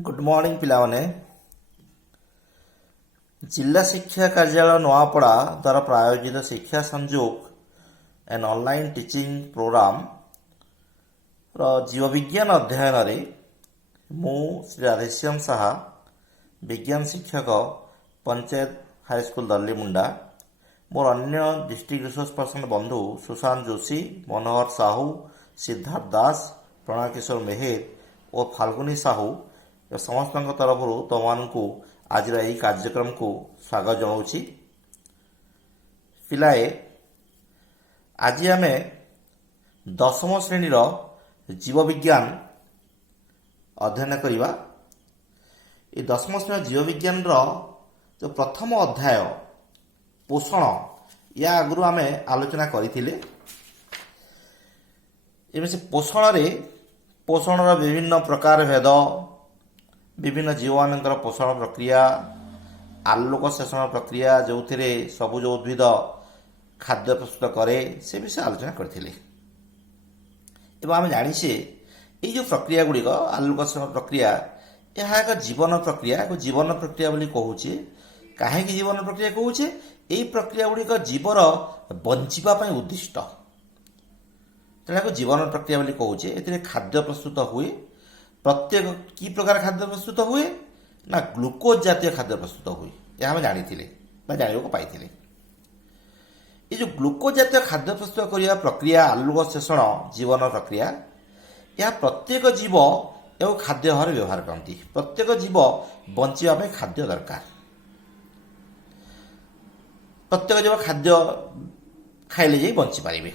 Good morning पिलाने। जिला शिक्षा कार्यालय नवापड़ा द्वारा प्रायोजित शिक्षा संयोग एंड ऑनलाइन टीचिंग प्रोग्राम जीव विज्ञान अध्ययन रे मु श्री राधेश्याम साहा विज्ञान शिक्षक पंचायत हाई स्कूल दल्लीमुंडा मोर अन्य डिस्ट्रिक्ट रिसोर्स पर्सन बंधु सुशांत जोशी, मनोहर साहू, सिद्धार्थ दास, प्रणय किशोर मेहेर और फाल्गुनी साहू समस्त तरफ तुमको आज यही कार्यक्रम को स्वागत जनाऊँगी। पिलाए आज आम 10वीं श्रेणी जीव विज्ञान अध्ययन करवा। ये 10वीं श्रेणी जीव विज्ञान जो प्रथम अध्याय पोषण या आगु आम आलोचना करते पोषण विभिन्न प्रकार भेद, विभिन्न जीव मान पोषण प्रक्रिया, आलोक शोषण प्रक्रिया जो थे सबुज उद्भिद खाद्य प्रस्तुत करे से विषय आलोचना करते। आम जाचे ये जो प्रक्रिया गुड़िक आलोक शोषण प्रक्रिया यह एक जीवन प्रक्रिया, एक जीवन प्रक्रिया बोली कहूचे। कहीं जीवन प्रक्रिया कहूचे, यही प्रक्रिया गुड़िक जीवर बंचापी उद्दिष्ट, तेनाली जीवन प्रक्रिया बोली कहूचे। ए खाद्य प्रस्तुत हुए, प्रत्येक की प्रकार खाद्य प्रस्तुत हुए ना ग्लूकोज जातीय खाद्य प्रस्तुत हुए, यह हम जानी जाना पाई। ये जो ग्लूकोज जातीय खाद्य प्रस्तुत करने प्रक्रिया आलोक शोषण जीवन प्रक्रिया, यह प्रत्येक जीव एवं खाद्य भाव व्यवहार करती। प्रत्येक जीव बचापी खाद्य दरकार, प्रत्येक जीव खाद्य खाइले जाई बंची पारे।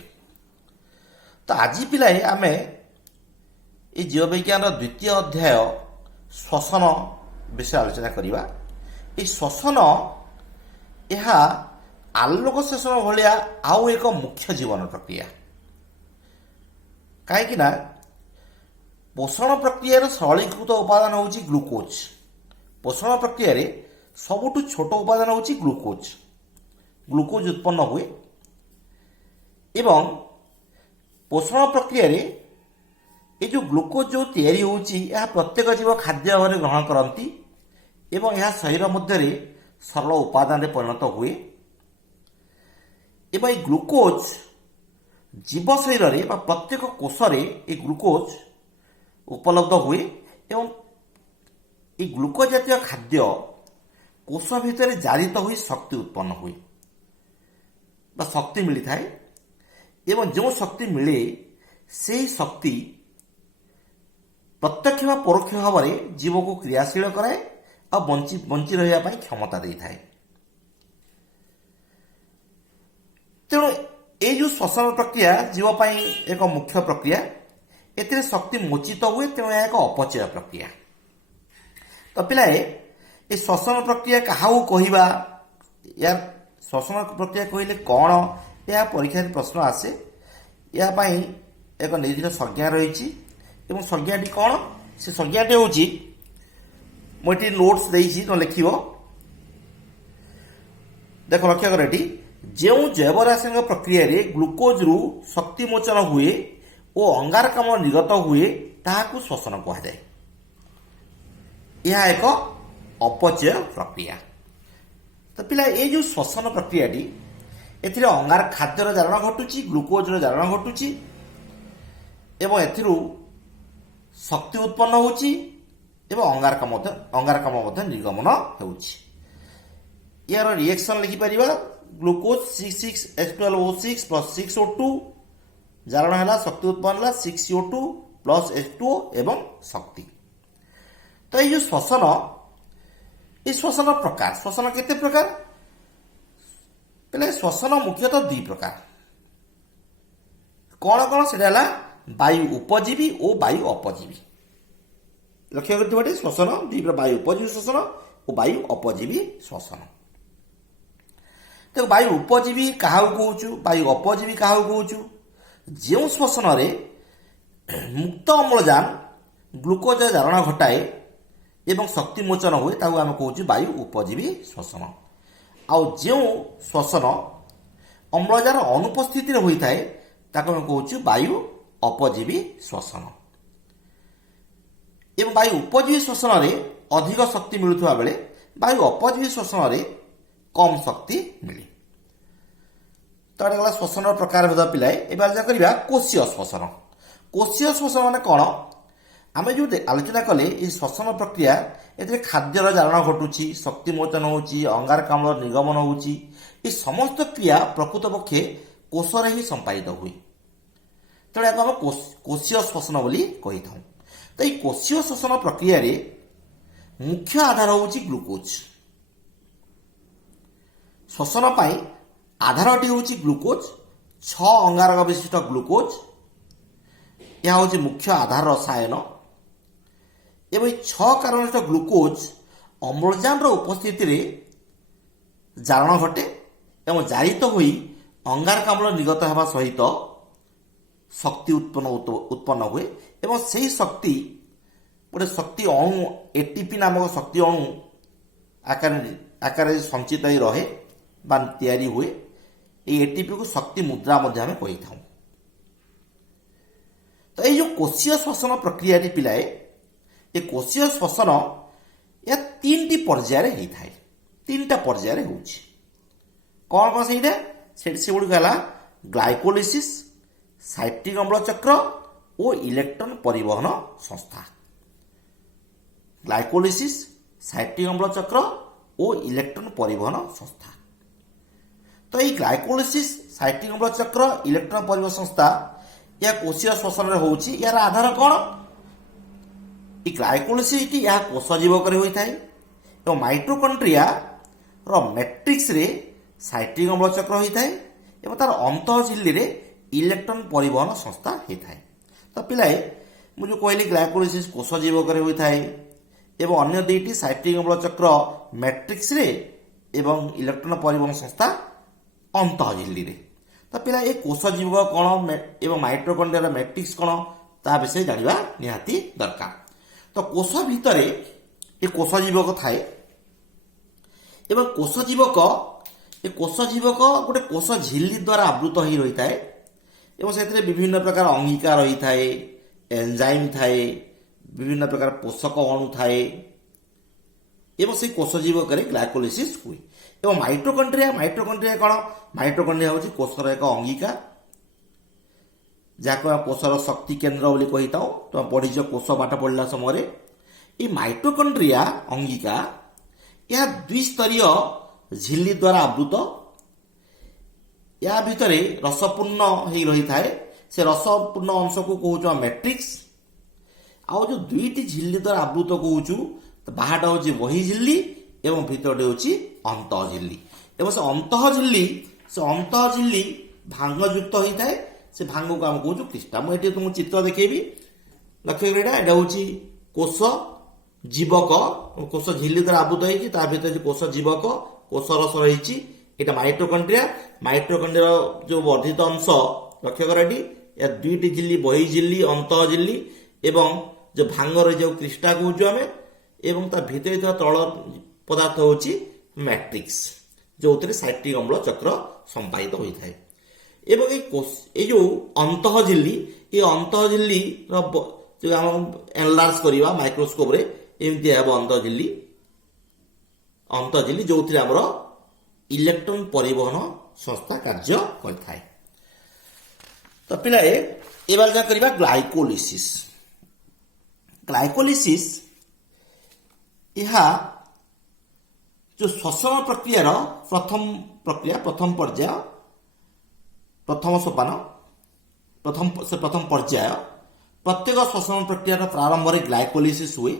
तो आज पिलाए आम ये जीव विज्ञान द्वितीय अध्याय श्वसन विषय आलोचना करवा। ये श्वसन यह आलोक शोषण भाया आउ एक मुख्य जीवन प्रक्रिया। कहीं पोषण प्रक्रिया सरलीकृत उपादान हूँ ग्लूकोज। पोषण प्रक्रिया सबुठ छोट उपादान हूँ ग्लूकोज। ग्लूकोज उत्पन्न हुए एवं पोषण प्रक्रिया ये जो ग्लूकोज जो तैयारी होची यह प्रत्येक जीव खाद्य भाव ग्रहण करती एवं यह शरीर मध्य सरल उपादान रे परिणत हुए एवं ये ग्लूकोज जीव शरीर रे प्रत्येक कोष रे ये ग्लूकोज उपलब्ध हुए एवं ये ग्लूकोज जातीय खाद्य कोष भितर जारित हुई शक्ति उत्पन्न हुए बा शक्ति मिली थाए एवं जो शक्ति मिले से शक्ति प्रत्यक्ष व परोक्ष भाव में जीव को क्रियाशील कराए और बंची रहा क्षमता दे थाए। तेणु ये जो श्वसन प्रक्रिया जीवपाई एक मुख्य प्रक्रिया, एथिरे शक्ति मोचित हुए, तेणु यह एक अपचय प्रक्रिया। तो पिलाए ये श्वसन प्रक्रिया क्या कहवा, यार श्वसन प्रक्रिया कहले कौन, यह परीक्षा प्रश्न आसे। यह एक निर्दिष्ट संज्ञा रही एवं संज्ञाटी कौन, से संज्ञाटी हूँ मुझे नोट्स देती न लिख देख लक्ष्य कर जो जैव रासायनिक प्रक्रिया रे ग्लूकोज रु शक्ति मोचन हुए और अंगारकाम्ल निर्गत हुए ताहाकू श्वसन कहुए। यह एक अपचय प्रक्रिया। तो पिला ये जो श्वसन प्रक्रिया एथिरे अंगार खाद्यर जारण घटुची, ग्लूकोज जारण घटुची एवं एथिरु शक्ति उत्पन्न होची एवं अंगारकाम्ल निर्गमन होची। यार रिएक्शन लिखि परिबा ग्लूकोज 6,6H12O6 प्लस 6O2 जारण है, शक्ति उत्पन्न है 6CO2 प्लस H2O एवं शक्ति। तो ये जो श्वसन, ये श्वसन प्रकार, श्वसन केते प्रकार पहले श्वसन मुख्यतः 2 प्रकार। कौन कौन से वायु उपजीवी और वायु अपजीवी। लक्ष्य करते श्वसन 2 प्रकार, वायु उपजीवी श्वसन और वायु अपजीवी श्वसन। तो वायु उपजीवी क्या कहूँ, वायु अपजीवी क्या कहूँ, जो श्वसन रे मुक्त अम्लजान ग्लूकोज जारण घटाए एवं शक्ति मोचन हुए ताकू आम कहूँ वायु उपजीवी श्वसन। आउ जो श्वसन अम्लजान अनुपस्थित होता है ताकू आम कहूँ वायु अपजीवी श्वसन। ଏବଂ ବାୟୁ ଉପଯୋଗୀ ଶୋଷଣରେ ଅଧିକ ଶକ୍ତି ମିଳୁଥିବା ବେଳେ ବାୟୁ ଅପଯୋଗୀ ଶୋଷଣରେ କମ୍ ଶକ୍ତି ମିଳେ। ତ ଏଇଟା ଗଲା ଶ୍ଵସନର ପ୍ରକାର ଭେଦ ପିଲାଏ। ଏବେ ଆଲୋଚନା କରିବା କୋଷୀୟ ଶ୍ଵସନ। କୋଷୀୟ ଶ୍ଵସନ ମାନେ କ'ଣ? ଆମେ ଯେଉଁ ଆଲୋଚନା କଲେ এই ଶ୍ଵସନ ପ୍ରକ୍ରିୟା, ଏଥିରେ ଖାଦ୍ୟର ଜାରଣ ଘଟୁଛି, ଶକ୍ତି ମୋଚନ ହେଉଛି, ଅଙ୍ଗାରକାମ୍ଳ ନିର୍ଗମନ ହେଉଛି। এই ସମସ୍ତ କ୍ରିୟା ପ୍ରକୃତ ପକ୍ଷେ କୋଷରେ ହିଁ ସମ୍ପାଦିତ ହୁଏ। ତେଣୁ ଏହାକୁ ଆମେ କୋଷୀୟ ଶ୍ଵସନ ବୋଲି କହିଥାଉ। ତ এই କୋଷୀୟ ଶ୍ଵସନ ପ୍ରକ୍ରିୟାରେ ମୁଖ୍ୟ ଆଧାର ହେଉଛି ଗ୍ଲୁକୋଜ। ଶ୍ଵସନ ପାଇଁ ଆଧାରଟି ହେଉଛି ଗ୍ଲୁକୋଜ। 6 ଅଙ୍ଗାରକ ବିଶିଷ୍ଟ ଗ୍ଲୁକୋଜ, ଏହା ହେଉଛି ମୁଖ୍ୟ ଆଧାର ରସାୟନ। ଏବଂ ଏହି 6 କାର୍ବନିଷ୍ଟ ଗ୍ଲୁକୋଜ ଅମ୍ଳଜାନର ଉପସ୍ଥିତିରେ ଜାରଣ ଘଟେ ଏବଂ ଜାରିତ ହୋଇ ଅଙ୍ଗାରକାମ୍ଳ ନିର୍ଗତ ହେବା ସହିତ ଶକ୍ତି ଉତ୍ପନ୍ନ ହୁଏ ଏବଂ ସେହି ଶକ୍ତି ଗୋଟେ ଶକ୍ତି ଅଣୁ ଏଟିପି ନାମକ ଶକ୍ତି ଅଣୁ ଆକାରରେ ସଞ୍ଚିତ ହୋଇ ରହେ ବା ତିଆରି ହୁଏ। এই ଏଟିପିକୁ ଶକ୍ତି ମୁଦ୍ରା ମଧ୍ୟ ଆମେ କହିଥାଉ। ତ এই ଯେଉଁ କୋଷୀୟ ଶ୍ଵସନ ପ୍ରକ୍ରିୟାଟି ପିଲାଏ, ଏ କୋଷୀୟ ଶ୍ଵସନ ଏହା 3ଟି ପର୍ଯ୍ୟାୟରେ ହେଇଥାଏ। 3ଟା ପର୍ଯ୍ୟାୟରେ ହେଉଛି। କ'ଣ କ'ଣ ସେଇଟା? ସେଗୁଡ଼ିକ ହେଲା ଗ୍ଲାଇକୋଲିସିସ୍, ସାଇଟ୍ରିକ୍ ଅମ୍ଳ ଚକ୍ର ଓ ଇଲେକ୍ଟ୍ରନ ପରିବହନ ସଂସ୍ଥା। ଗ୍ଲାଇକୋଲିସିସ୍, ସାଇଟ୍ରିକ୍ ଅମ୍ଳ ଚକ୍ର ଓ ଇଲେକ୍ଟ୍ରନ ପରିବହନ ସଂସ୍ଥା। ତ এই ଗ୍ଲାଇକୋଲିସିସ୍, ସାଇଟ୍ରିକ୍ ଅମ୍ଳ ଚକ୍ର, ଇଲେକ୍ଟ୍ରନ ପରିବହନ ସଂସ୍ଥା ଏହା କୋଷୀୟ ଶ୍ଵସନରେ ହେଉଛି। ଏହାର ଆଧାର କ'ଣ? এই ଗ୍ଲାଇକୋଲିସିସ୍ଟି ଏହା କୋଷ ଜୀବକରେ ହୋଇଥାଏ ଏବଂ ମାଇଟୋକଣ୍ଡ୍ରିଆର ମ୍ୟାଟ୍ରିକ୍ସରେ ସାଇଟ୍ରିକ୍ ଅମ୍ଳ ଚକ୍ର ହୋଇଥାଏ ଏବଂ ତାର ଅନ୍ତଃ ଝିଲ୍ଲୀରେ ଇଲେକ୍ଟ୍ରନ ପରିବହନ ସଂସ୍ଥା ହୋଇଥାଏ। ତ ପିଲାଏ, ମୁଁ ଯେଉଁ କହିଲି ଗ୍ଲାଇକୋଲିସିସ୍ କୋଷ ଜୀବକରେ ହୋଇଥାଏ ଏବଂ ଅନ୍ୟ ଦୁଇଟି ସାଇଟ୍ରିକ୍ ଅମ୍ଳ ଚକ୍ର ମ୍ୟାଟ୍ରିକ୍ସରେ ଏବଂ ଇଲେକ୍ଟ୍ରନ ପରିବହନ ସଂସ୍ଥା ଅନ୍ତଃ ଝିଲ୍ଲୀରେ। ତ ପିଲା, ଏ କୋଷ ଜୀବକ କ'ଣ ଏବଂ ମାଇଟୋକଣ୍ଡ୍ରିଆର ମ୍ୟାଟ୍ରିକ୍ସ କ'ଣ, ତାହା ବିଷୟରେ ଜାଣିବା ନିହାତି ଦରକାର। ତ କୋଷ ଭିତରେ ଏ କୋଷ ଜୀବକ ଥାଏ ଏବଂ କୋଷ ଜୀବକ ଗୋଟେ କୋଷ ଝିଲ୍ଲୀ ଦ୍ୱାରା ଆବୃତ ହୋଇ ରହିଥାଏ ଏବଂ ସେଥିରେ ବିଭିନ୍ନ ପ୍ରକାର ଅଙ୍ଗିକା ରହିଥାଏ, ଏନଜାଇମ୍ ଥାଏ, ବିଭିନ୍ନ ପ୍ରକାର ପୋଷକ ଅଣୁ ଥାଏ ଏବଂ ସେହି କୋଷ ଜୀବକରେ ଗ୍ଲାଇକୋଲିସିସ୍ ହୁଏ। ଏବଂ ମାଇଟୋକଣ୍ଡ୍ରିଆ କ'ଣ? ମାଇଟୋକଣ୍ଡ୍ରିଆ ହେଉଛି କୋଷର ଏକ ଅଙ୍ଗିକା, ଯାହାକୁ ଆମେ କୋଷର ଶକ୍ତି କେନ୍ଦ୍ର ବୋଲି କହିଥାଉ। ତୁମେ ପଢ଼ିଛ କୋଷ ପାଠ ପଢ଼ିଲା ସମୟରେ। এই ମାଇଟୋକଣ୍ଡ୍ରିଆ ଅଙ୍ଗିକା ଏହା ଦ୍ୱିସ୍ତରୀୟ ଝିଲ୍ଲୀ ଦ୍ୱାରା ଆବୃତ। ଏହା ଭିତରେ ରସପୂର୍ଣ୍ଣ ହୋଇ ରହିଥାଏ। ସେ ରସପୂର୍ଣ୍ଣ ଅଂଶକୁ କହୁଛୁ ମ୍ୟାଟ୍ରିକ୍ସ। ଆଉ ଯେଉଁ ଦୁଇଟି ଝିଲ୍ଲୀ ଦ୍ୱାରା ଆବୃତ କହୁଛୁ, ବାହାରଟା ହେଉଛି ବହି ଝିଲ୍ଲୀ ଏବଂ ଭିତରଟି ହେଉଛି ଅନ୍ତଃ ଝିଲ୍ଲୀ। ଏବଂ ସେ ଅନ୍ତଃ ଝିଲ୍ଲୀ ଭାଙ୍ଗଯୁକ୍ତ ହୋଇଥାଏ। ସେ ଭାଙ୍ଗକୁ ଆମେ କହୁଛୁ କ୍ରିଷ୍ଟା। ମୁଁ ଏଠି ତୁମକୁ ଚିତ୍ର ଦେଖେଇବି, ଲକ୍ଷ୍ୟ କରିବେ। ଏଇଟା ହେଉଛି କୋଷ ଜୀବକ, କୋଷ ଝିଲ୍ଲୀ ଦ୍ୱାରା ଆବୃତ ହେଇଛି, ତା ଭିତରେ କୋଷ ଜୀବକ, କୋଷ ରସ ରହିଛି। ଏଇଟା ମାଇଟୋକଣ୍ଡ୍ରିଆର ଯେଉଁ ବର୍ଦ୍ଧିତ ଅଂଶ, ଲକ୍ଷ୍ୟ କର ଏଠି ଏହା 2ଟି ଝିଲ୍ଲୀ, ବହି ଝିଲ୍ଲୀ, ଅନ୍ତଃ ଝିଲ୍ଲୀ ଏବଂ ଯେଉଁ ଭାଙ୍ଗ ରହିଛି କ୍ରିଷ୍ଟା କହୁଛୁ ଆମେ, ଏବଂ ତା ଭିତରେ ଥିବା ତଳ ପଦାର୍ଥ ହେଉଛି ମ୍ୟାଟ୍ରିକ୍ସ, ଯେଉଁଥିରେ ସାଇଟ୍ରିକ୍ ଅମ୍ଳ ଚକ୍ର ସମ୍ପାଦିତ ହୋଇଥାଏ। ଏବଂ এই ଯେଉଁ ଅନ୍ତଃ ଝିଲ୍ଲୀ, ଏ ଅନ୍ତଃ ଝିଲ୍ଲୀର ଯଦି ଆମେ ଏନଲାର୍ଜ କରିବା ମାଇକ୍ରୋସ୍କୋପରେ, ଏମିତି ହେବ ଅନ୍ତଃ ଝିଲ୍ଲୀ, ଯେଉଁଥିରେ ଆମର ଇଲେକ୍ଟ୍ରନ ପରିବହନ ସଂସ୍ଥା କାର୍ଯ୍ୟ କରିଥାଏ। ତ ପିଲାଏ, ଏବେ ଆଲୋଚନା କରିବା ଗ୍ଲାଇକୋଲିସିସ୍। ଏହା ଯେଉଁ ଶ୍ଵସନ ପ୍ରକ୍ରିୟାର ପ୍ରଥମ ପର୍ଯ୍ୟାୟ, ପ୍ରଥମ ପର୍ଯ୍ୟାୟ। ପ୍ରତ୍ୟେକ ଶ୍ଵସନ ପ୍ରକ୍ରିୟାର ପ୍ରାରମ୍ଭରେ ଗ୍ଲାଇକୋଲିସିସ୍ ହୁଏ।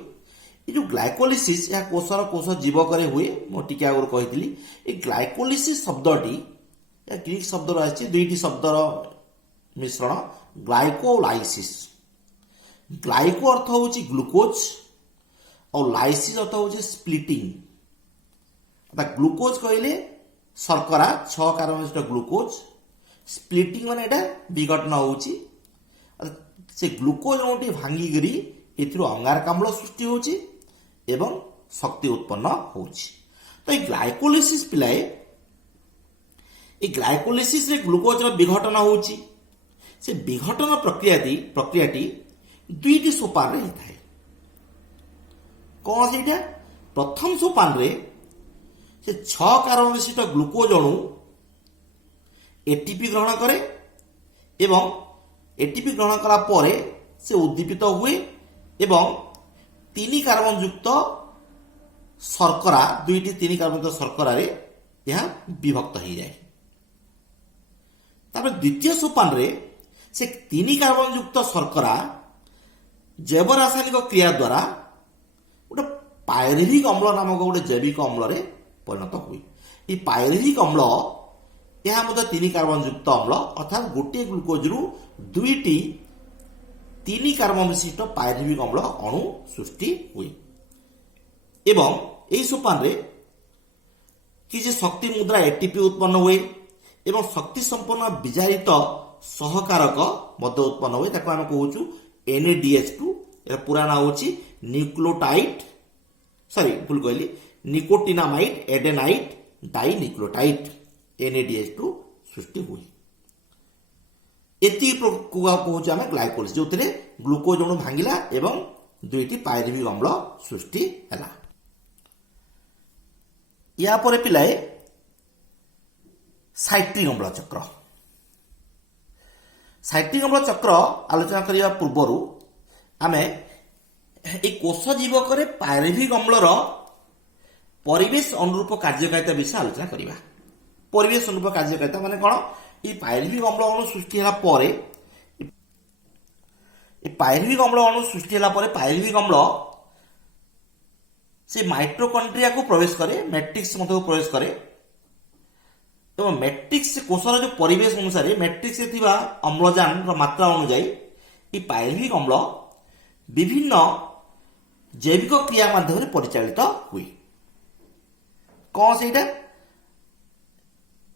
ଏ ଯେଉଁ ଗ୍ଲାଇକୋଲିସିସ୍, ଏହା କୋଷ ଜୀବକରେ ହୁଏ। ମୁଁ ଟିକେ ଆଗରୁ କହିଥିଲି। ଏ ଗ୍ଲାଇକୋଲିସିସ୍ ଶବ୍ଦଟି ଏହା ଗ୍ରୀକ୍ ଶବ୍ଦରୁ ଆସିଛି, 2ଟି ଶବ୍ଦର ମିଶ୍ରଣ, ଗ୍ଲାଇକୋଲାଇସିସ୍। ଗ୍ଲାଇକୋ ଅର୍ଥ ହେଉଛି ଗ୍ଲୁକୋଜ ଆଉ ଲାଇସିସ୍ ଅର୍ଥ ହେଉଛି ସ୍ପ୍ଲିଟିଂ। ଗ୍ଲୁକୋଜ କହିଲେ ଶର୍କରା, 6 କାର୍ବନିଷ୍ଟ ଗ୍ଲୁକୋଜ। ସ୍ପ୍ଲିଟିଂ ମାନେ ଏଇଟା ବିଘଟନ ହେଉଛି। ସେ ଗ୍ଲୁକୋଜ ଅଣୁଟି ଭାଙ୍ଗିକରି ଏଥିରୁ ଅଙ୍ଗାରକାମ୍ଳ ସୃଷ୍ଟି ହେଉଛି ଏବଂ ଶକ୍ତି ଉତ୍ପନ୍ନ ହେଉଛି। ତ এই ଗ୍ଲାଇକୋଲିସିସ୍ ପିଲାଏ, এই ଗ୍ଲାଇକୋଲିସିସ୍ରେ ଗ୍ଲୁକୋଜର ବିଘଟନ ହେଉଛି। ସେ ବିଘଟନ ପ୍ରକ୍ରିୟାଟି 2ଟି ସୋପାନରେ ହେଇଥାଏ। कौन से प्रथम सोपान रे से 6 कार्बन विशिष्ट ग्लूकोज अणु एटीपी ग्रहण करे एवं एटीपी ग्रहण करा परे से उद्दीपित हुए एवं 3 कार्बन युक्त शर्करा 2टी 3 कार्बन युक्त शर्करा रे यह विभक्त हो जाए। तापर द्वितीय सोपान रे से 3 कार्बन युक्त शर्करा जैव रासायनिक क्रिया द्वारा गोटे पायरुविक अम्ल नामक गोटे जैविक अम्ल रे परिणत हुए। ये पायरुविक अम्ल यह 3 कार्बन युक्त अम्ल अर्थात गोटे ग्लूकोज रु 2टी 3 कार्बन विशिष्ट पायरुविक अम्ल अणु सृष्टि हुए एवं यही सोपान रे किसी शक्ति मुद्रा एटीपी उत्पन्न हुए एवं शक्ति संपन्न विजारित सहकारक मध्य उत्पन्न हुए। ताको आम कहूँ NADH2 पूरा ना होची न्यूक्लियोटाइड भूल कहली निकोटिनामाइड एडेनाइड डाइन्यूक्लियोटाइड NADH2 सृष्टि हुए। एति कहूँ आम ग्लाइकोलिस जो ग्लूकोज अणु भांगिला एवं 2टी पायरुविक अम्ल सृष्टि है। या परे पिलाए साइट्रिक अम्ल चक्र। साइट्रिक अम्ल चक्र आलोचना करने पूर्वर आमे ए कोष जीवक पायरुविक अम्लर परिवेश अनुरूप कार्यकारिता विषय आलोचना करवा। परिवेश अनुरूप कार्यकारिता माने कौन ये पायरुविक अम्ल अणु सृष्टि होला परे पायरुविक अम्ल अणु सृष्टि होला परे पायरुविक अम्ल से माइटोकॉन्ड्रिया को प्रवेश करे मैट्रिक्स मध्य प्रवेश करे एवं मैट्रिक्स कोषर जो परिवेश अनुसार मैट्रिक्स अम्लजान मात्रा अनुजाई ये पायरुविक अम्ल विभिन्न जैविक क्रिया माध्यम परिचालित हुए। कौन से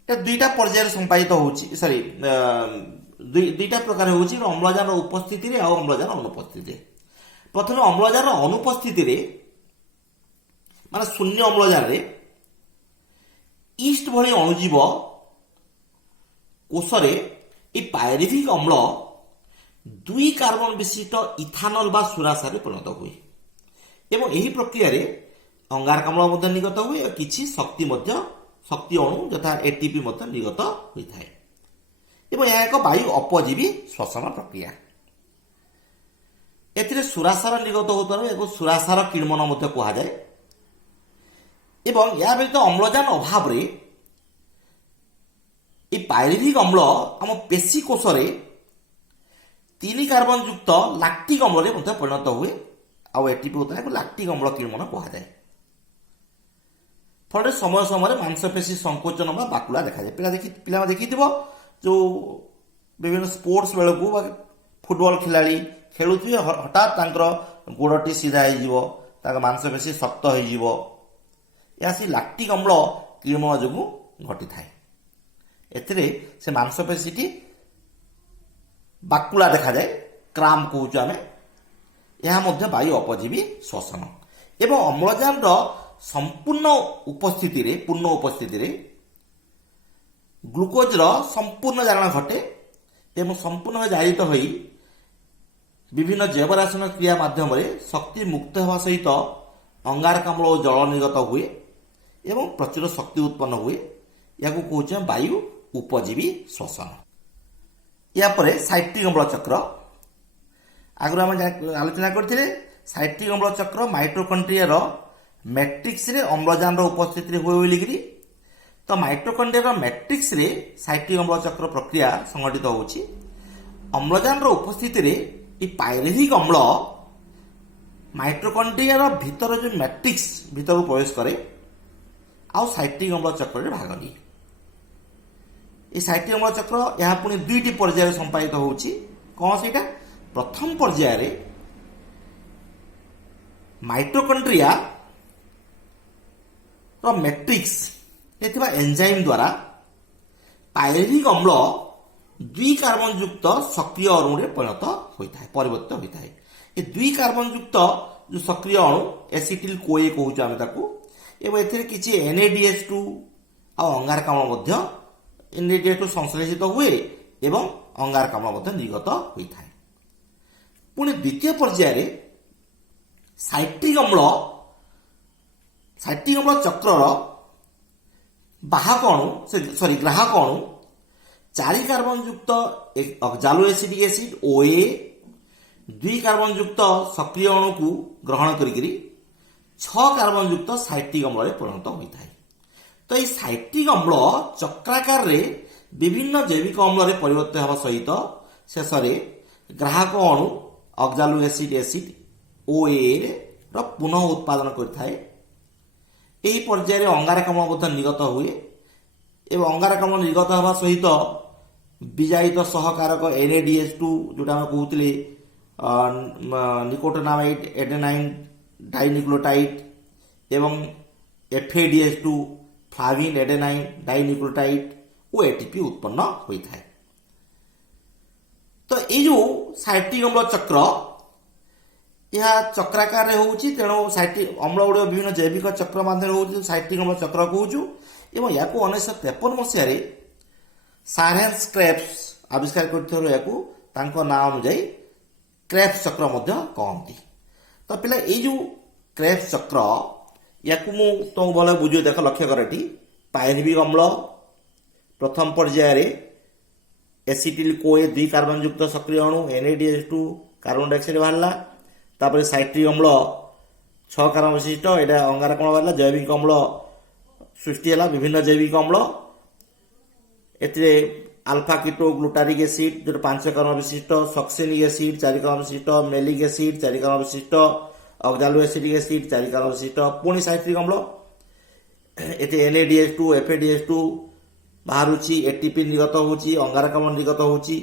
2टा पर्यायर संपादित होची सॉरी 2टा प्रकार होची अम्लजान उपस्थिति रे और अम्लजान अनुपस्थिति। प्रथम अम्लजान अनुपस्थिति रे माने शून्य अम्लजान रे ईस्ट भली अणुजीव कोषरे ये पायरुविक अम्ल 2 कार्बन विशिष्ट इथानल बा सुरासार परिणत हुए एवं यही प्रक्रिया रे अंगारकाम्ल मध्य निर्गत हुए और किछि शक्ति अणु यथा एटीपी मध्य निर्गत होता है एवं यह एक वायु अपजीवी श्वसन प्रक्रिया। एथिरे सुरासार निर्गत होता एक सुरासार किण्वन मध्य कहा जाए एवं या व्यतीत अम्लजान अभाव रे ये पायरुविक अम्ल आम पेशी कोष 3 कार्बन युक्त लैक्टिक अम्ल रे मध्य परिणत हुए आउ एटीपी होता है लैक्टिक अम्ल किण्वन कहा जाए। फल समय समय मांसपेशी संकोचन बा बाकुला देखा जाए। पिला देखी जो विभिन्न स्पोर्ट्स बेल को फुटबॉल खिलाड़ी खेलुवे हठात गोड़टी सीधा हो मांसपेशी शक्त हो यह सी लैक्टिक अम्ल किण्वन जो घटी थाए। एथिरे से मांसपेशी बाकुला देखा जाए क्राम कहूँ आम यह वायु अपजीवी श्वसन एवं अम्लजान संपूर्ण उपस्थिति रे पूर्ण उपस्थिति रे ग्लूकोज संपूर्ण जारण घटे एवं संपूर्ण जारित होई विभिन्न जैव रासायनिक क्रिया माध्यम शक्ति मुक्त होगा सहित अंगारकाम्ल और जल निर्गत हुए एवं प्रचुर शक्ति उत्पन्न हुए या कहूँ वायु उपजीवी श्वसन। या परे साइट्रिक अम्ल चक्र आगु आम आलोचना करथिले। साइट्रिक अम्ल चक्र माइटोकॉन्ड्रिया मैट्रिक्स रे अम्लजान उपस्थिति हुए बोलिकी तो माइटोकॉन्ड्रिया मैट्रिक्स रे साइट्रिक अम्ल चक्र प्रक्रिया संघटित होउछि। अम्लजान उपस्थिति रे ये पायरुविक अम्ल माइटोकॉन्ड्रिया भीतर जो मैट्रिक्स भीतर प्रवेश करे आउ साइट्रिक अम्ल चक्र रे भाग निए। ये साइट्रिक अम्ल चक्र यह पुणी 2टी पर्यायर संपादित होउछि। कौन से प्रथम पर्यायर माइटोकॉन्ड्रिया मैट्रिक्स एंजाइम द्वारा पायरुविक अम्ल 2 कार्बन युक्त सक्रिय अणु परिणत होता है परिवर्तित होता है। ये 2 कार्बन युक्त जो सक्रिय अणु एसिटिल कोए कहूँ आम एवं किसी NADH2 और अंगारकाम्ल NADH2 संश्लेषित हुए एवं अंगारकाम्ल निर्गत होता है। पुणी द्वितीय पर्यायर साइट्रिक अम्ल ସାଇଟ୍ରିକ୍ ଅମ୍ଳ ଚକ୍ରର ବାହକ ଅଣୁ ଗ୍ରାହକ ଅଣୁ 4 କାର୍ବନ ଯୁକ୍ତ ଅକ୍ଜାଲୋଏସିଟିକ୍ ଏସିଡ୍ OA 2 କାର୍ବନ ଯୁକ୍ତ ସକ୍ରିୟ ଅଣୁକୁ ଗ୍ରହଣ କରିକିରି 6 କାର୍ବନ ଯୁକ୍ତ ସାଇଟ୍ରିକ୍ ଅମ୍ଳରେ ପରିଣତ ହୋଇଥାଏ। ତ ଏହି ସାଇଟ୍ରିକ୍ ଅମ୍ଳ ଚକ୍ରାକାରରେ ବିଭିନ୍ନ ଜୈବିକ ଅମ୍ଳରେ ପରିବର୍ତ୍ତିତ ହେବା ସହିତ ଶେଷରେ ଗ୍ରାହକ ଅଣୁ ଅକ୍ଜାଲୋଏସିଡ୍ ଏସିଡ୍ OA ର ପୁନଃ ଉତ୍ପାଦନ କରିଥାଏ। ଏହି ପର୍ଯ୍ୟାୟରେ ଅଙ୍ଗାରକାମ୍ଳ ମଧ୍ୟ ନିର୍ଗତ ହୁଏ ଏବଂ ଅଙ୍ଗାରକାମ୍ଳ ନିର୍ଗତ ହେବା ସହିତ ବିଜାରିତ ସହକାରକ NADH2 ଯୋଉଟା ଆମେ କହୁଥିଲେ ନିକୋଟିନାମାଇଡ୍ ଏଡେନାଇନ୍ ଡାଇନିକ୍ଲୋଟାଇଡ୍ ଏବଂ FADH2 ଫ୍ଲାଭିନ୍ ଏଡେନାଇନ୍ ଡାଇନିକ୍ଲୋଟାଇଡ୍ ଓ ATP ଉତ୍ପନ୍ନ ହୋଇଥାଏ। ତ ଏଇ ଯୋଉ ସାଇଟ୍ରିକ୍ ଅମ୍ଳ ଚକ୍ର ଏହା ଚକ୍ରାକାରରେ ହେଉଛି, ତେଣୁ ସାଇଟ୍ରିକ୍ ଅମ୍ଳ ଗୁଡ଼ିକ ବିଭିନ୍ନ ଜୈବିକ ଚକ୍ର ମାଧ୍ୟମରେ ହେଉଛି ସାଇଟ୍ରିକ୍ ଅମ୍ଳ ଚକ୍ର କହୁଛୁ। ଏବଂ ଏହାକୁ 1953 ମସିହାରେ ସାରେନ୍ସ କ୍ରେବ୍ସ ଆବିଷ୍କାର କରିଥିବାରୁ ଏହାକୁ ତାଙ୍କ ନାଁ ଅନୁଯାୟୀ କ୍ରେବ୍ସ ଚକ୍ର ମଧ୍ୟ କହନ୍ତି। ତ ପିଲା ଏଇ ଯୋଉ କ୍ରେବ୍ସ ଚକ୍ର ୟାକୁ ମୁଁ ତୁମକୁ ଭଲ ବୁଝିବି, ଦେଖ ଲକ୍ଷ୍ୟ କର ଏଠି ପାଇରୁଭିକ୍ ଅମ୍ଳ ପ୍ରଥମ ପର୍ଯ୍ୟାୟରେ ଏସିଟିଲ୍ କୋଏ 2 କାର୍ବନ ଯୁକ୍ତ ସକ୍ରିୟ ଅଣୁ NADH2 କାର୍ବନ ଡାଇଅକ୍ସାଇଡ୍ ବାହାରିଲା। ତାପରେ ସାଇଟ୍ରିକ୍ ଅମ୍ଳ 6 କାର୍ବନ ବିଶିଷ୍ଟ ଏଇଟା ଅଙ୍ଗାରକାମ୍ଳ ବାହାରିଲା। ଜୈବିକ ଅମ୍ଳ ସୃଷ୍ଟି ହେଲା, ବିଭିନ୍ନ ଜୈବିକ ଅମ୍ଳ ଏଥିରେ ଆଲଫା କିଟୋ ଗ୍ଲୁଟାରିକ୍ ଏସିଡ୍ ଯୋଉଟା 5 କାର୍ବନ ବିଶିଷ୍ଟ, ସକ୍ସିନିକ୍ ଏସିଡ୍ 4 କାର୍ବନ ବିଶିଷ୍ଟ, ମେଲିକ୍ ଏସିଡ୍ 4 କାର୍ବନ ବିଶିଷ୍ଟ, ଅକ୍ଜାଲୋଏସିଟିକ୍ ଏସିଡ୍ 4 କାର୍ବନ ବିଶିଷ୍ଟ, ପୁଣି ସାଇଟ୍ରିକ୍ ଅମ୍ଳ ଏଥିରେ NADH2 FADH2 ବାହାରୁଛି, ATP ନିର୍ଗତ ହେଉଛି, ଅଙ୍ଗାରକାମ୍ଳ ନିର୍ଗତ ହେଉଛି।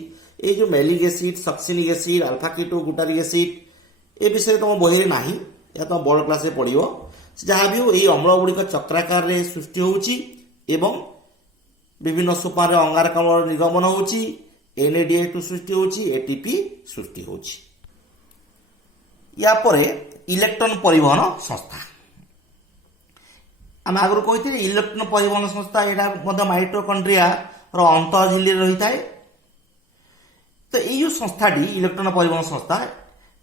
ଏଇ ଯୋଉ ମେଲିକ୍ ଏସିଡ୍, ସକ୍ସିନିକ୍ ଏସିଡ୍, ଆଲଫା କିଟୋ ଗ୍ଲୁଟାରିକ୍ ଏସିଡ୍ ଏ ବିଷୟରେ ତମ ବହିରେ ନାହିଁ, ଏହା ତମ ବୋର୍ଡ କ୍ଲାସରେ ପଢିବ। ଯାହା ବି ହଉ ଏହି ଅମ୍ଳ ଗୁଡ଼ିକ ଚକ୍ରାକାରରେ ସୃଷ୍ଟି ହେଉଛି ଏବଂ ବିଭିନ୍ନ ସୋପାନରେ ଅଙ୍ଗାରକାମ୍ଳ ନିର୍ଗମନ ହେଉଛି, NADH2 ସୃଷ୍ଟି ହେଉଛି, ATP ସୃଷ୍ଟି ହେଉଛି। ୟା ପରେ ଇଲେକ୍ଟ୍ରନ ପରିବହନ ସଂସ୍ଥା, ଆମେ ଆଗରୁ କହିଥିଲେ ଇଲେକ୍ଟ୍ରନ ପରିବହନ ସଂସ୍ଥା ଏଇଟା ମଧ୍ୟ ମାଇଟୋକଣ୍ଡ୍ରିଆର ଅନ୍ତଃଝିଲ୍ଲୀରେ ରହିଥାଏ। ତ ଏଇ ଯୋଉ ସଂସ୍ଥାଟି ଇଲେକ୍ଟ୍ରନ ପରିବହନ ସଂସ୍ଥା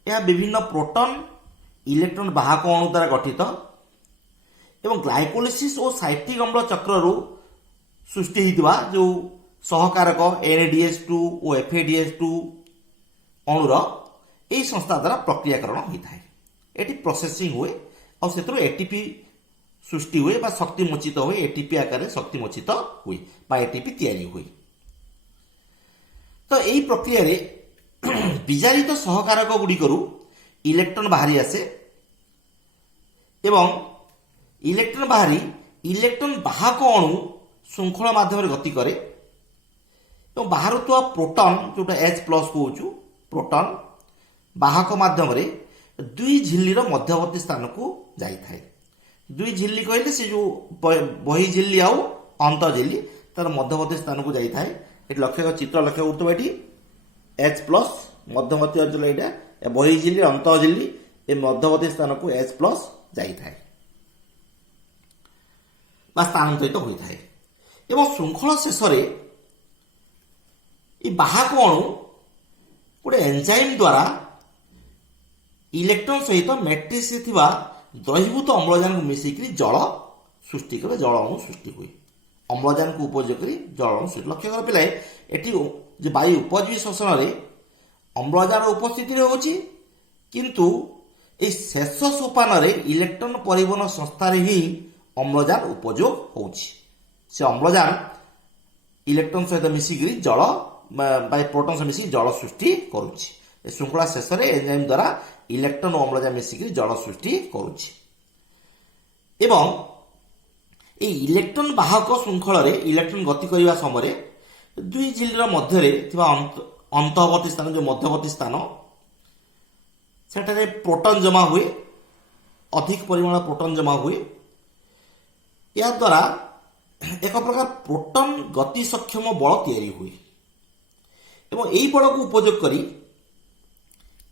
ଏହା ବିଭିନ୍ନ ପ୍ରୋଟନ ଇଲେକ୍ଟ୍ରନ ବାହକ ଅଣୁ ଦ୍ୱାରା ଗଠିତ ଏବଂ ଗ୍ଲାଇକୋଲିସିସ୍ ଓ ସାଇଟ୍ରିକ୍ ଅମ୍ଳ ଚକ୍ରରୁ ସୃଷ୍ଟି ହୋଇଥିବା ଯେଉଁ ସହକାରକ NADH2 ଓ FADH2 ଅଣୁର ଏହି ସଂସ୍ଥା ଦ୍ୱାରା ପ୍ରକ୍ରିୟାକରଣ ହୋଇଥାଏ। ଏଠି ପ୍ରୋସେସିଂ ହୁଏ ଆଉ ସେଥିରୁ ATP ସୃଷ୍ଟି ହୁଏ ବା ଶକ୍ତି ମୋଚିତ ହୁଏ, ATP ଆକାରରେ ଶକ୍ତି ମୋଚିତ ହୁଏ ବା ATP ତିଆରି ହୁଏ। ତ ଏହି ପ୍ରକ୍ରିୟାରେ ବିଜାରିତ ସହକାରକ ଗୁଡ଼ିକରୁ ଇଲେକ୍ଟ୍ରନ ବାହାରି ଆସେ ଏବଂ ଇଲେକ୍ଟ୍ରନ ବାହାରି ଇଲେକ୍ଟ୍ରନ ବାହକ ଅଣୁ ଶୃଙ୍ଖଳ ମାଧ୍ୟମରେ ଗତି କରେ ଏବଂ ବାହାରୁଥିବା ପ୍ରୋଟନ ଯୋଉଟା H+ କହୁଛୁ, ପ୍ରୋଟନ ବାହକ ମାଧ୍ୟମରେ 2 ଝିଲ୍ଲୀର ମଧ୍ୟବର୍ତ୍ତୀ ସ୍ଥାନକୁ ଯାଇଥାଏ। 2 ଝିଲ୍ଲୀ କହିଲେ ସେ ଯୋଉ ବହି ଝିଲ୍ଲୀ ଆଉ ଅନ୍ତଃଝିଲ୍ଲୀ ତାର ମଧ୍ୟବର୍ତ୍ତୀ ସ୍ଥାନକୁ ଯାଇଥାଏ। ଏଠି ଚିତ୍ର ଲକ୍ଷ୍ୟ କରୁଥିବ, ଏଠି H+ ମଧ୍ୟବର୍ତ୍ତୀ ଅଞ୍ଚଳ ଏଇଟା ବହି ଝିଲ୍ଲୀ ଅନ୍ତଃଝିଲ୍ଲୀ ଏ ମଧ୍ୟବର୍ତ୍ତୀ ସ୍ଥାନକୁ H+ ଯାଇଥାଏ ବା ସ୍ଥାନାନ୍ତରିତ ହୋଇଥାଏ ଏବଂ ଶୃଙ୍ଖଳ ଶେଷରେ এই ବାହକ ଅଣୁ ଗୋଟେ ଏନଜାଇମ୍ ଦ୍ୱାରା ଇଲେକ୍ଟ୍ରନ ସହିତ ମ୍ୟାଟ୍ରିକ୍ସରେ ଥିବା ଦ୍ରବୀଭୂତ ଅମ୍ଳଜାନକୁ ମିଶିକି ଜଳ ସୃଷ୍ଟି କରେ, ଜଳ ଅଣୁ ସୃଷ୍ଟି ହୁଏ। ଅମ୍ଳଜାନକୁ ଉପଯୋଗ କରି ଜଳ ଅଣୁ ସୃଷ୍ଟି। ଲକ୍ଷ୍ୟ କର ପିଲାଏ, ଏଠି ଯେ ବାୟୁ ଉପଜୀବୀ ଶ୍ୱସନରେ ଅମ୍ଳଜାନ ଉପସ୍ଥିତିରେ ହେଉଛି, କିନ୍ତୁ এই ଶେଷ ସୋପାନରେ ଇଲେକ୍ଟ୍ରନ ପରିବହନ ସଂସ୍ଥାରେ ହିଁ ଅମ୍ଳଜାନ ଉପଯୋଗ ହେଉଛି। ସେ ଅମ୍ଳଜାନ ଇଲେକ୍ଟ୍ରନ ସହିତ ମିଶିକି ଜଳ ବା ପ୍ରୋଟନ ସହିତ ମିଶିକି ଜଳ ସୃଷ୍ଟି କରୁଛି। ଏ ଶୃଙ୍ଖଳା ଶେଷରେ ଏନଜାଇମ୍ ଦ୍ୱାରା ଇଲେକ୍ଟ୍ରନ ଓ ଅମ୍ଳଜାନ ମିଶିକି ଜଳ ସୃଷ୍ଟି କରୁଛି ଏବଂ এই ଇଲେକ୍ଟ୍ରନ ବାହକ ଶୃଙ୍ଖଳରେ ଇଲେକ୍ଟ୍ରନ ଗତି କରିବା ସମୟରେ 2 ଝିଲ୍ଲୀର ମଧ୍ୟରେ ଥିବା ଅନ୍ତଃବର୍ତ୍ତୀ ସ୍ଥାନ, ଯେଉଁ ମଧ୍ୟବର୍ତ୍ତୀ ସ୍ଥାନ, ସେଠାରେ ପ୍ରୋଟନ ଜମା ହୁଏ, ଅଧିକ ପରିମାଣ ପ୍ରୋଟନ ଜମା ହୁଏ। ଏହାଦ୍ୱାରା ଏକ ପ୍ରକାର ପ୍ରୋଟନ ଗତି ସକ୍ଷମ ବଳ ତିଆରି ହୁଏ ଏବଂ ଏହି ବଳକୁ ଉପଯୋଗ କରି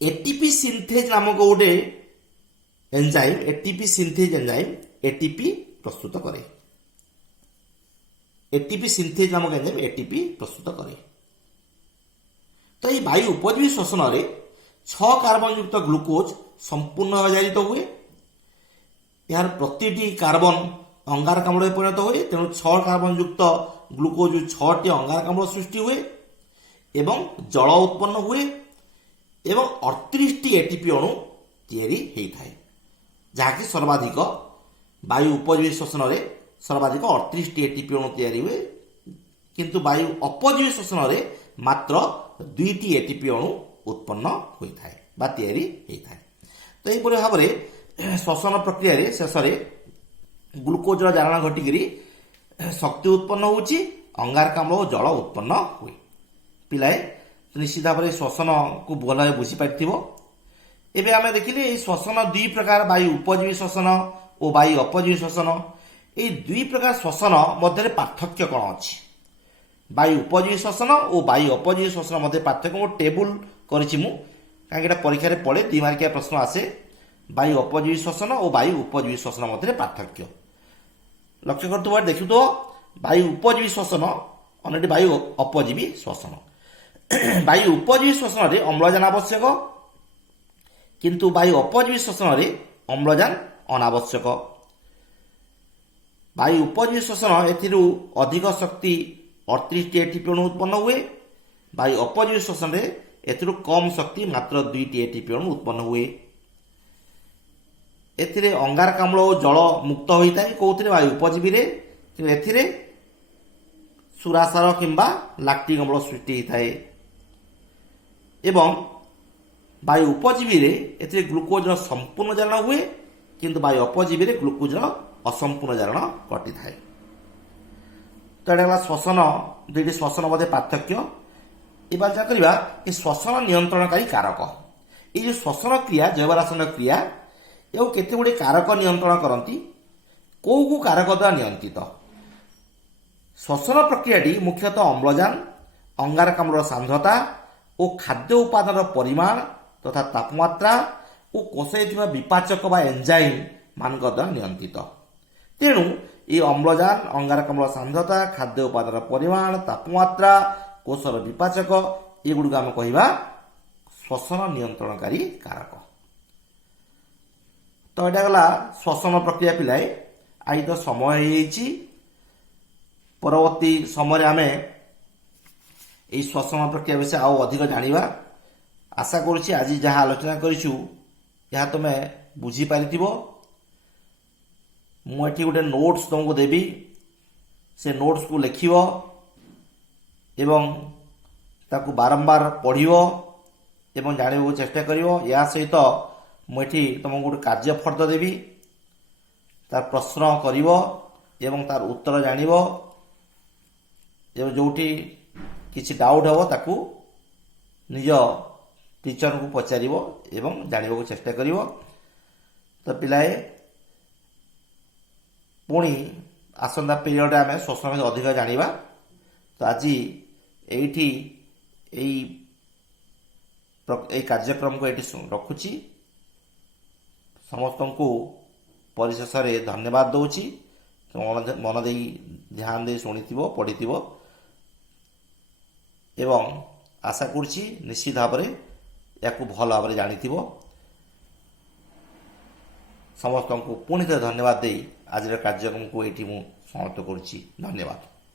ATP ସିନ୍ଥେଜ ନାମକ ଗୋଟେ ଏନଜାଇମ୍, ATP ସିନ୍ଥେଜ ଏନଜାଇମ୍ ATP ପ୍ରସ୍ତୁତ କରେ। ATP ସିନ୍ଥେଜ ନାମକ ଏନଜାଇମ୍ ATP ପ୍ରସ୍ତୁତ କରେ। ତ ଏହି ବାୟୁ ଉପଜୀବୀ ଶ୍ୱସନରେ 6 କାର୍ବନ ଯୁକ୍ତ ଗ୍ଲୁକୋଜ ସମ୍ପୂର୍ଣ୍ଣ ଭାବେ ଜାରିତ ହୁଏ यार प्रतिटी कार्बन अंगारकाम्ल परिणत हुए तेणु 6 कार्बन युक्त ग्लुकोज 6टी अंगारकाम्ल सृष्टि हुए एवं जल उत्पन्न हुए एवं 38टी एटीपी अणु तैयारी होता है जहाँकि सर्वाधिक वायु उपजीवी श्वसन में सर्वाधिक 38टी एटीपी अणु तैयारी हुए किंतु वायु अपजीवी श्वसन में मात्र 2टी एटीपी अणु उत्पन्न होता है बा तैयारी होता है। तो यहीपरि भाव में श्वसन प्रक्रिया शेष में ग्लुकोज जारण घटिकी शक्ति उत्पन्न होची अंगारकाम्ल और जल उत्पन्न हुए। पिलाए निश्चित भाव में श्वसन को भल भाव बुझी पारिथिबो। एबे आमे देखिले ए श्वसन दुई प्रकार वायु उपजीवी श्वसन और वायु अपजीवी श्वसन। ए दुई प्रकार श्वसन मध्य पार्थक्य कौन अछि? वायु उपजीवी श्वसन और वायु अपजीवी श्वसन मध्य पार्थक्य मो टेबुल करिछि मु काहेकि परीक्षा रे पड़े 2 मार्किया प्रश्न आसे वायु अपजीवी श्वसन और वायु उपजीवी श्वसन मध्य पार्थक्य लक्ष्य करथुबा देखु तो वायु उपजीवी श्वसन अन्यटी वायु अपजीवी श्वसन। वायु उपजीवी श्वसन रे अम्लजान आवश्यक किंतु वायु अपजीवी श्वसन रे अम्लजान अनावश्यक। वायु उपजीवी श्वसन एथिरु अधिक शक्ति 38टी एटीपी अणु उत्पन्न हुए। वायु अपजीवी श्वसन रे एथिरु कम शक्ति मात्र 2टी एटीपी अणु उत्पन्न हुए। एथिरे अंगारकाम्ल और जल मुक्त होता है कौन वायु उपजीवी रे एथिरे सुरासार किंबा लैक्टिक अम्ल सृष्टि होता है एवं वायु उपजीवी रे एथिरे ग्लुकोज संपूर्ण जारण हुए किंतु वायु अपजीवी रे ग्लुकोज असंपूर्ण जारण घटी थाए। तो एटा श्वसन दुईटी श्वसन मध्य पार्थक्य। एबार जा करबा ए श्वसन नियंत्रणकारी कारक ये जो श्वसन क्रिया जैवरासायनिक क्रिया एवं केते गुड़े कारक नियंत्रण करती कौ कौ कारक द्वारा नियंत्रित। श्वसन प्रक्रियाटी मुख्यतः अम्लजान अंगारकाम्ल सांद्रता और खाद्य उपादान परिमाण तथा तापमात्रा और कोषे विपाचक बा एंजाइम मान द्वारा नियंत्रित। तेणु ये अम्लजान अंगारकाम्ल सांद्रता खाद्य उपादान परिमाण तापमात्रा कोषर विपाचक एगुड़ आम कह श्वसन नियंत्रणकारी कारक। तो यहाँ गला श्वसन प्रक्रिया पिलाए आई तो समय हो परवर्ती समय आम यही श्वसन प्रक्रिया विषय आउ अधिक जानिबा। आशा करुच्ची आज जहाँ आलोचना करिछु यह तुम बुझी पारिथिबो। मुझे गोटे नोट्स तुमको देवी से नोट्स को लिखिब एवं ताकू बारंबार पढ़िब एवं जानिबा चेष्टा करिब। या सहित मुझे तुमको गोटे कार्यफर्द देवी तार प्रश्न करिब एवं तार उत्तर जानिब एवं जोठी किसी डाउट हम ताकू निज टीचर को पचारिब एवं जानिबा को चेष्टा करिब। तो पिलाए पुणी आसंता पीरियड आम श्वसन विषय अधिक जानिबा। तो आज एठी कार्यक्रम को ये रखुची समस्त को परिशेष धन्यवाद दौची। मन दे ध्यान दे शुणी पढ़ी एवं आशा करुच्ची निश्चित भाव में या भल भाव में जानी समस्त को पुणी थे धन्यवाद दे आज कार्यक्रम को ये समाप्त करुच्ची। धन्यवाद।